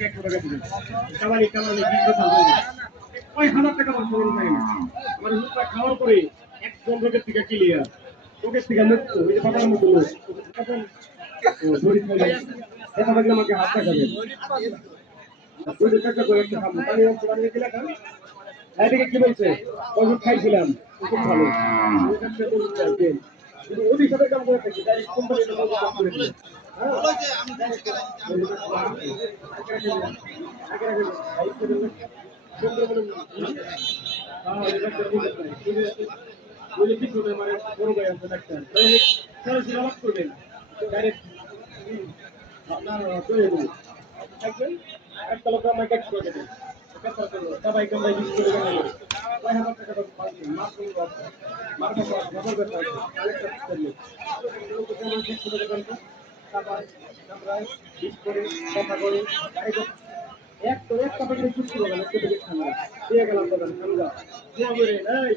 আমাকে 100 টাকা দিবেন কামালি কামালি কি কথা বলবো ওই 1000 টাকা আমার খবর নাই না আমার হুটটা খাওয়ার পরে একদম রোগের থেকে ক্লিয়ার রোগের থেকে মুক্ত ওই যে বাবার মতো লোক তখন শরীর খাই এটা থাকলে আমাকে হাত দেখাবেন ওই যে টাকা করে একটা খাবো পানি অংশ বানিয়ে দিলে খান এদিকে কি বলছে ওষুধ খাইছিলাম খুব ভালো ওই কাজটা ওষুধ খাইছেন কিন্তু ওই হিসাবে কাম করে থাকি তাই কোম্পানির লোক কাজ করে দিলেন একটা লোক আমাকে করে দেবেন সবাই কামাই বিশ করে গেল 5,000 টাকা তো পাইছেন মাস করবো মার্কেট ব্যবহার করতে হবে কালেক্ট করলে যেমন ঠিক করে দেবেন তারপর আমরা বিশ করে কথা করে এক তো এক টাকা করে চুক্তি করবেন একটু থেকে ঠান্ডা দিয়ে গেলাম দাদা ঠান্ডা দিয়ে বলে নাই